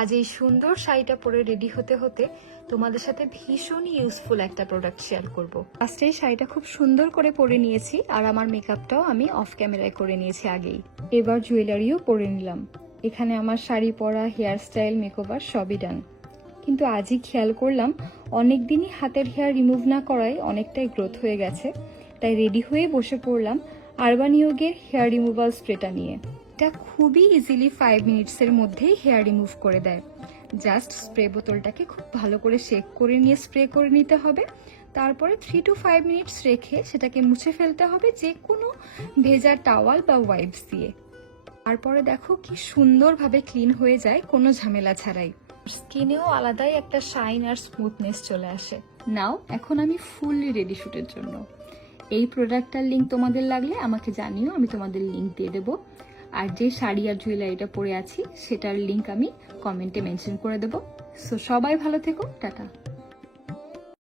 আজ এই সুন্দর শাড়িটা পরে রেডি হতে হতে তোমাদের সাথে ভীষণ ইউজফুল একটা প্রোডাক্ট শেয়ার করব। ফার্স্টে শাড়িটা খুব সুন্দর করে পরে নিয়েছি আর আমার মেকআপটাও আমি অফ ক্যামেরায় করে নিয়েছি আগেই। এবার জুয়েলারিও পরে নিলাম। এখানে আমার শাড়ি পরা, হেয়ার স্টাইল, মেকওভার সবই ডান। কিন্তু আজই খেয়াল করলাম অনেক দিনই হাতের হেয়ার রিমুভ না করায় অনেকটাই গ্রোথ হয়ে গেছে, তাই রেডি হয়ে বসে পড়লাম আরবান ইয়োগের হেয়ার রিমুভাল স্প্রেটা নিয়ে। এটা খুবই ইজিলি 5 মিনিটসের মধ্যেই হেয়ার রিমুভ করে দেয়। জাস্ট স্প্রে বোতলটাকে খুব ভালো করে শেক করে নিয়ে স্প্রে করে নিতে হবে, তারপরে 3 to 5 মিনিটস রেখে সেটাকে মুছে ফেলতে হবে যে কোনো ভেজা টাওয়াল বা ওয়াইপস দিয়ে। তারপরে দেখো কি সুন্দরভাবে ক্লিন হয়ে যায় কোনো ঝামেলা ছাড়াই। স্কিনেও আলাদাই একটা শাইন আর স্মুথনেস চলে আসে। নাও এখন আমি ফুললি রেডি শুটের জন্য। এই প্রোডাক্টটার লিঙ্ক তোমাদের লাগলে আমাকে জানিও, আমি তোমাদের লিঙ্ক দিয়ে দেবো। আর যে শাড়ি আর জুয়েলারিটা পরে আছি সেটার লিঙ্ক আমি কমেন্টে মেনশন করে দেবো। সো সবাই ভালো থেকো, টাটা।